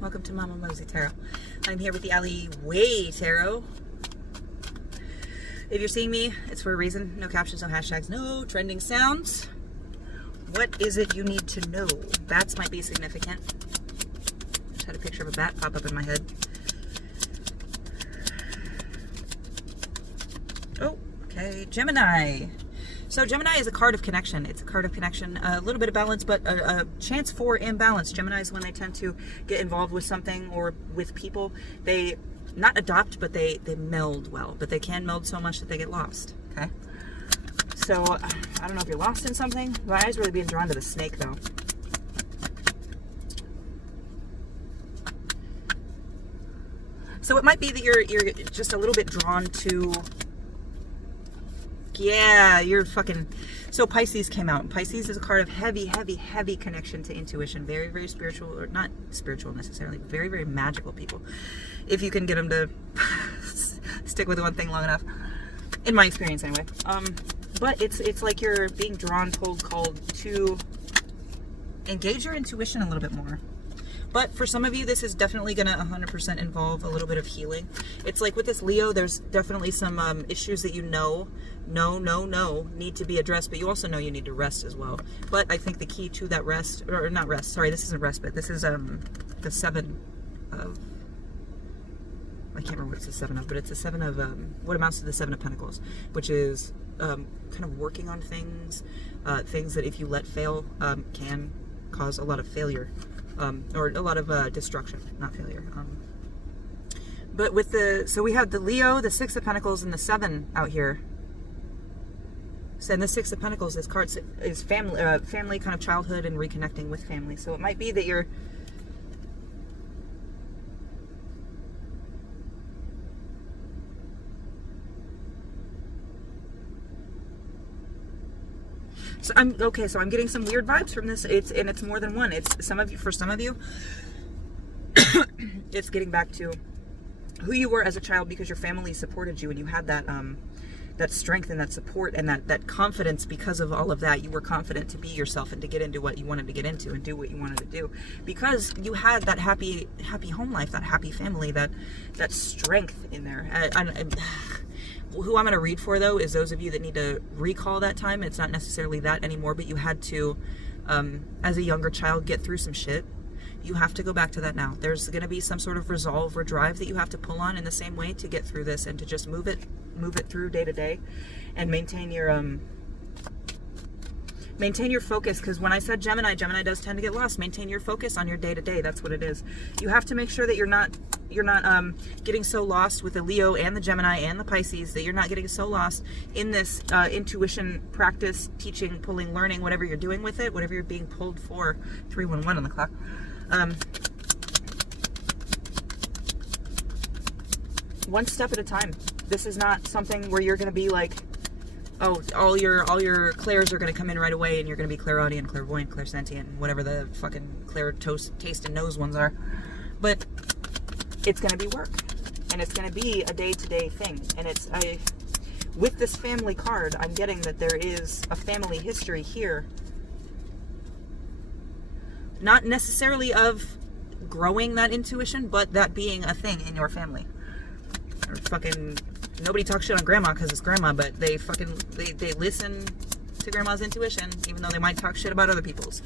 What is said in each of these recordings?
Welcome to Mama Mosey Tarot. I'm here with the Alleyway Tarot. If you're seeing me, it's for a reason. No captions, no hashtags, no trending sounds. What is it you need to know? Bats might be significant. Just had a picture of a bat pop up in my head. Oh, okay. Gemini. So Gemini is a card of connection. It's a card of connection, a little bit of balance, but a chance for imbalance. Gemini is when they tend to get involved with something or with people. They not adopt, but they meld well, but they can meld so much that they get lost, okay? So I don't know if you're lost in something. My eyes really being drawn to the snake, though. So it might be that you're just a little bit drawn to... Yeah, you're fucking... So Pisces came out. Pisces is a card of heavy connection to intuition. Very, very spiritual, or not spiritual necessarily, but very, very magical people. If you can get them to stick with one thing long enough. In my experience, anyway. But it's like you're being drawn, pulled, called to engage your intuition a little bit more. But for some of you, this is definitely going to 100% involve a little bit of healing. It's like with this Leo, there's definitely some issues that you know need to be addressed, but you also know you need to rest as well. But I think the key to that rest, or not rest, sorry, this isn't respite. This is the seven of, I can't remember what it's the seven of, but it's the seven of, what amounts to the Seven of Pentacles, which is kind of working on things, things that if you let fail, can cause a lot of failure. Or a lot of destruction, not failure. But with so we have the Leo, the Six of Pentacles, and the Seven out here. So, and the Six of Pentacles, this card is family, family kind of childhood and reconnecting with family. So it might be that you're... So I'm okay. So I'm getting some weird vibes from this. It's more than one. It's some of you. For some of you, it's getting back to who you were as a child because your family supported you and you had that that strength and that support and that confidence. Because of all of that, you were confident to be yourself and to get into what you wanted to get into and do what you wanted to do because you had that happy home life, that happy family, that strength in there. Who I'm going to read for, though, is those of you that need to recall that time. It's not necessarily that anymore, but you had to, as a younger child, get through some shit. You have to go back to that now. There's going to be some sort of resolve or drive that you have to pull on in the same way to get through this and to just move it through day to day and maintain your focus. Because when I said Gemini does tend to get lost. Maintain your focus on your day to day. That's what it is. You have to make sure that you're not getting so lost with the Leo and the Gemini and the Pisces that you're not getting so lost in this intuition practice, teaching, pulling, learning, whatever you're doing with it, whatever you're being pulled for. 311 on the clock. One step at a time. This is not something where you're going to be like, oh, all your clairs are going to come in right away and you're going to be clairaudient, clairvoyant, clairsentient, whatever the fucking clair taste and nose ones are. But it's going to be work, and it's going to be a day-to-day thing. And with this family card, I'm getting that there is a family history here. Not necessarily of growing that intuition, but that being a thing in your family. Or fucking nobody talks shit on grandma because it's grandma, but they listen to grandma's intuition, even though they might talk shit about other people's.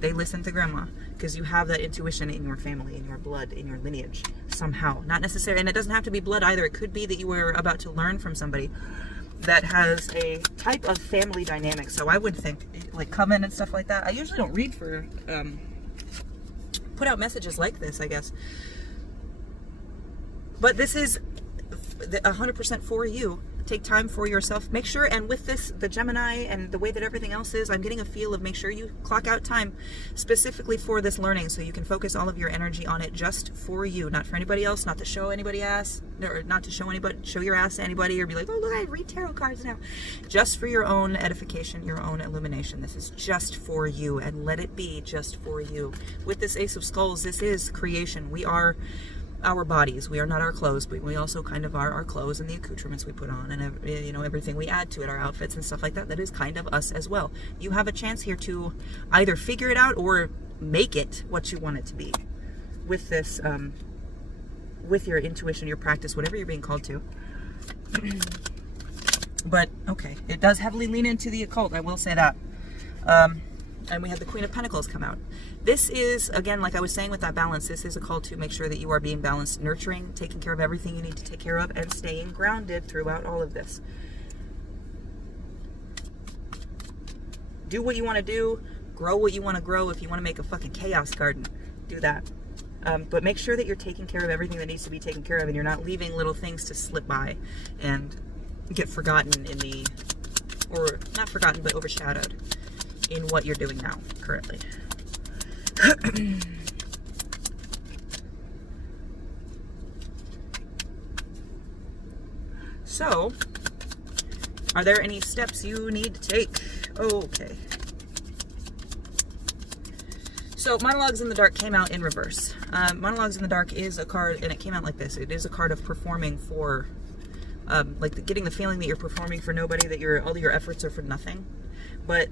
They listen to grandma because you have that intuition in your family, in your blood, in your lineage, somehow. Not necessarily, and it doesn't have to be blood either. It could be that you were about to learn from somebody that has a type of family dynamic. So I would think, like coven and stuff like that. I usually don't read for, put out messages like this, I guess. But this is 100% for you. Take time for yourself. Make sure, and with this, the Gemini and the way that everything else is, I'm getting a feel of make sure you clock out time specifically for this learning so you can focus all of your energy on it just for you, not for anybody else, not to show anybody ass, or not to show your ass to anybody or be like, oh, look, I read tarot cards now. Just for your own edification, your own illumination. This is just for you, and let it be just for you. With this Ace of Skulls, this is creation. We are our bodies. We are not our clothes, but we also kind of are our clothes and the accoutrements we put on and everything we add to it, our outfits and stuff like that. That is kind of us as well. You have a chance here to either figure it out or make it what you want it to be. with this, with your intuition, your practice, whatever you're being called to. But, okay, it does heavily lean into the occult, I will say that. And we had the Queen of Pentacles come out. This is, again, like I was saying with that balance, this is a call to make sure that you are being balanced, nurturing, taking care of everything you need to take care of, and staying grounded throughout all of this. Do what you want to do, grow what you want to grow. If you want to make a fucking chaos garden, do that. But make sure that you're taking care of everything that needs to be taken care of, and you're not leaving little things to slip by and get forgotten in the, or not forgotten, but overshadowed in what you're doing now, currently. So, are there any steps you need to take? Okay. So, Monologues in the Dark came out in reverse. Monologues in the Dark is a card, and it came out like this. It is a card of performing for, like getting the feeling that you're performing for nobody, that all your efforts are for nothing. But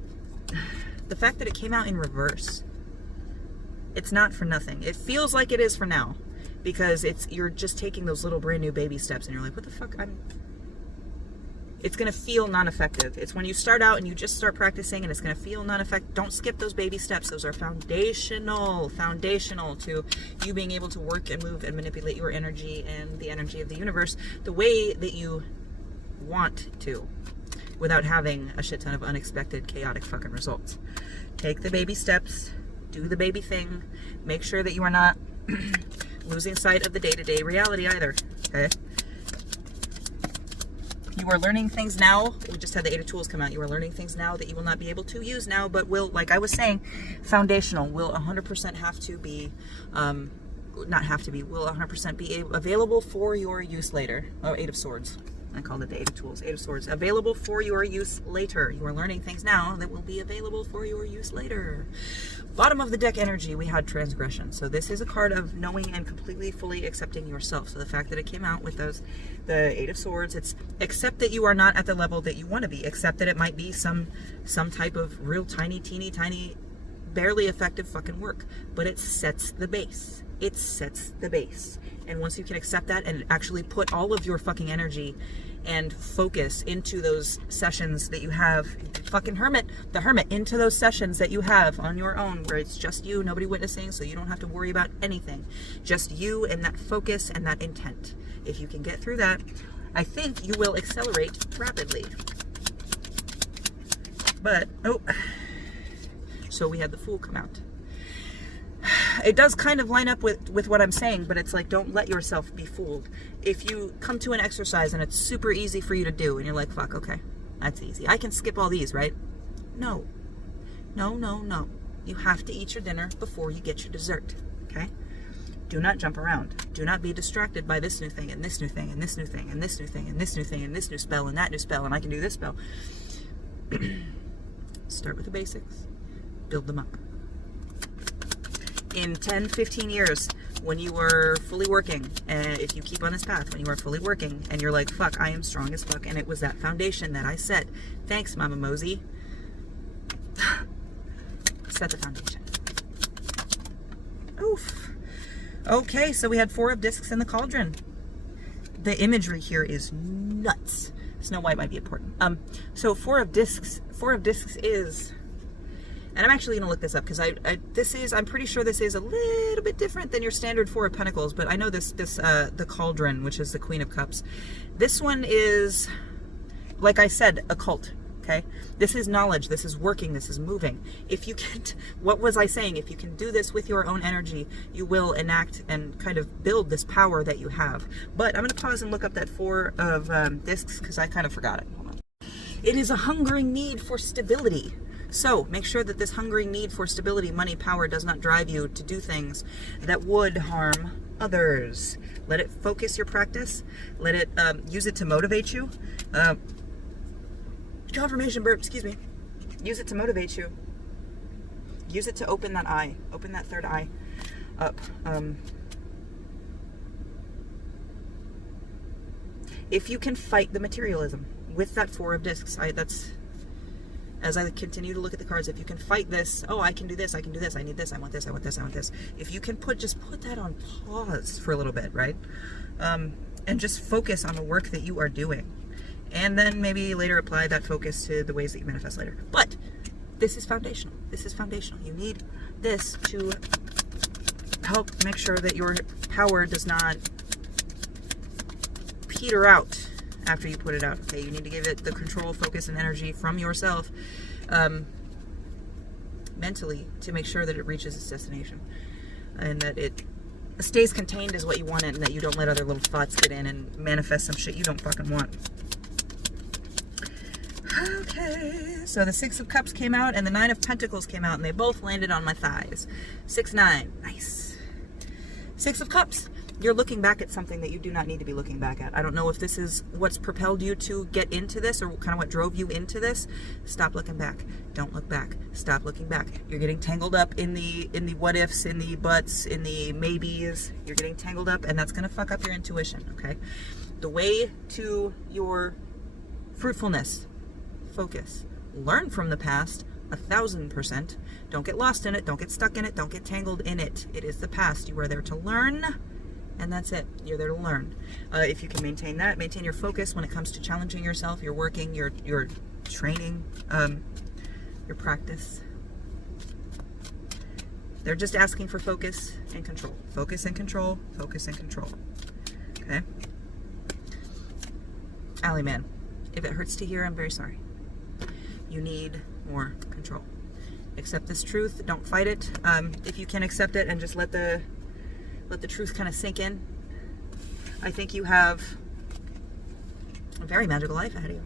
the fact that it came out in reverse, it's not for nothing. It feels like it is for now, because you're just taking those little brand new baby steps, and you're like, what the fuck? It's going to feel non-effective. It's when you start out and you just start practicing and it's going to feel non-effective. Don't skip those baby steps. Those are foundational to you being able to work and move and manipulate your energy and the energy of the universe the way that you want to, without having a shit ton of unexpected, chaotic fucking results. Take the baby steps, do the baby thing, make sure that you are not losing sight of the day-to-day reality either, okay? You are learning things now. We just had the Eight of Tools come out. You are learning things now that you will not be able to use now, but will, like I was saying, foundational, will 100% have to be, not have to be, will 100% be available for your use later. Oh, Eight of Swords. I called it the Eight of Tools. Eight of Swords. Available for your use later. You are learning things now that will be available for your use later. Bottom of the deck energy, we had Transgression. So this is a card of knowing and completely, fully accepting yourself. So the fact that it came out with the Eight of Swords, it's accept that you are not at the level that you want to be. Accept that it might be some type of real tiny, teeny, tiny, barely effective fucking work. But it sets the base. It sets the base. And once you can accept that and actually put all of your fucking energy and focus into those sessions that you have, fucking the hermit, into those sessions that you have on your own, where it's just you, nobody witnessing, so you don't have to worry about anything. Just you and that focus and that intent. If you can get through that, I think you will accelerate rapidly. But, oh, so we had the Fool come out. It does kind of line up with what I'm saying, but it's like, don't let yourself be fooled. If you come to an exercise and it's super easy for you to do, and you're like, fuck, okay, that's easy. I can skip all these, right? No. No, no, no. You have to eat your dinner before you get your dessert, okay? Do not jump around. Do not be distracted by this new thing, and this new thing, and this new thing, and this new thing, and this new thing, and this new spell, and that new spell, and I can do this spell. Start with the basics. Build them up. In 10, 15 years, when you are fully working, if you keep on this path, when you are fully working, and you're like, fuck, I am strong as fuck, and it was that foundation that I set. Thanks, Mama Mosey. Set the foundation. Oof. Okay, so we had 4 of Discs in the Cauldron. The imagery here is nuts. Snow White might be important. So 4 of Discs is... And I'm actually going to look this up, because I'm pretty sure this is a little bit different than your standard 4 of Pentacles, but I know the Cauldron, which is the Queen of Cups. This one is, like I said, occult, okay? This is knowledge, this is working, this is moving. If you can, what was I saying? If you can do this with your own energy, you will enact and kind of build this power that you have. But I'm going to pause and look up that 4 of Discs, because I kind of forgot it. Hold on. It is a hungering need for stability. So make sure that this hungering need for stability, money, power does not drive you to do things that would harm others. Let it focus your practice. Let it use it to motivate you. Confirmation burp, excuse me. Use it to motivate you. Use it to open that eye. Open that third eye up. If you can fight the materialism with that 4 of Discs, as I continue to look at the cards, if you can fight this, oh, I can do this, I can do this, I need this, I want this, I want this, I want this. If you can just put that on pause for a little bit, right? And just focus on the work that you are doing. And then maybe later apply that focus to the ways that you manifest later. But this is foundational. This is foundational. You need this to help make sure that your power does not peter out after you put it out. Okay, you need to give it the control, focus, and energy from yourself mentally to make sure that it reaches its destination and that it stays contained as what you want it, and that you don't let other little thoughts get in and manifest some shit you don't fucking want. Okay, so the Six of Cups came out and the Nine of Pentacles came out, and they both landed on my thighs. 6-9, nice. Six of Cups, you're looking back at something that you do not need to be looking back at. I don't know if this is what's propelled you to get into this or kind of what drove you into this. Stop looking back. Don't look back. Stop looking back. You're getting tangled up in the what ifs, in the buts, in the maybes. You're getting tangled up, and that's going to fuck up your intuition, okay? The way to your fruitfulness, focus, learn from the past 1000%. Don't get lost in it. Don't get stuck in it. Don't get tangled in it. It is the past. You are there to learn, and that's it. You're there to learn. If you can maintain that, maintain your focus when it comes to challenging yourself, your working, your training, your practice. They're just asking for focus and control. Focus and control. Focus and control. Okay? Ally man, if it hurts to hear, I'm very sorry. You need more control. Accept this truth. Don't fight it. If you can accept it and just let the truth kind of sink in, I think you have a very magical life ahead of you.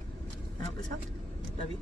I hope this helped. Love you.